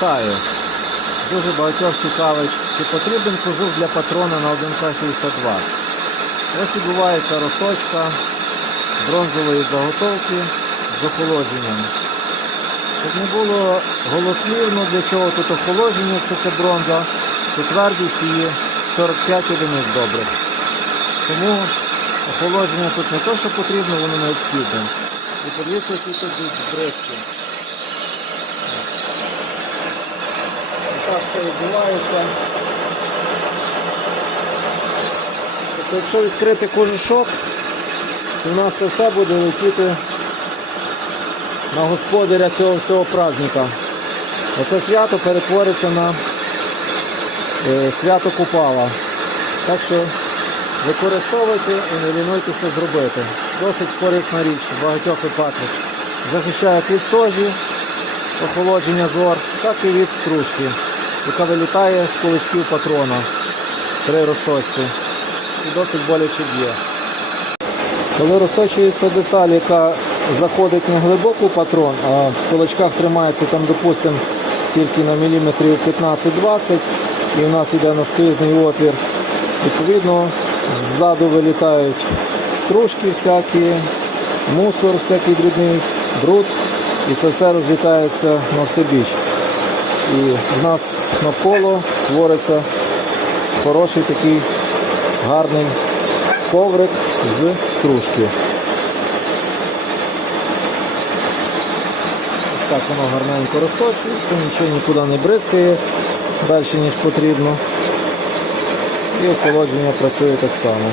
Питаю. Дуже багатьох цікавить, чи потрібен кожух для патрона на 1К62. Ось відбувається розточка бронзової заготовки з охолодженням. Щоб не було голослівно, для чого тут охолодження, якщо це бронза, то твердість її 45 одиниць добре. Тому охолодження тут не то, що потрібно, воно необхідне. І подивіться, які тут бризки. Так все відбувається. Тобто, якщо відкрити кожушок, в нас це все буде летіти на господаря цього всього праздника. Оце свято перетвориться на е, свято Купала. Так що використовуйте і не лінуйтеся зробити. Досить корисна річ в багатьох випадках. Захищає від сожі, охолодження зор, так і від стружки, яка вилітає з куличків патрона при розточці. І досить боляче б'є. Коли розточується деталь, яка заходить не глибоко в патрон, а в кулачках тримається там, допустимо, тільки на міліметрів 15-20, і в нас йде наскрізний отвір, відповідно, ззаду вилітають стружки всякі, мусор всякий дрібний, бруд, і це все розлітається на все біч. І в нас навколо твориться хороший такий гарний коврик з стружки. Ось так воно гарненько розточується, нічого нікуди не бризкає далі, ніж потрібно. І охолодження працює так само.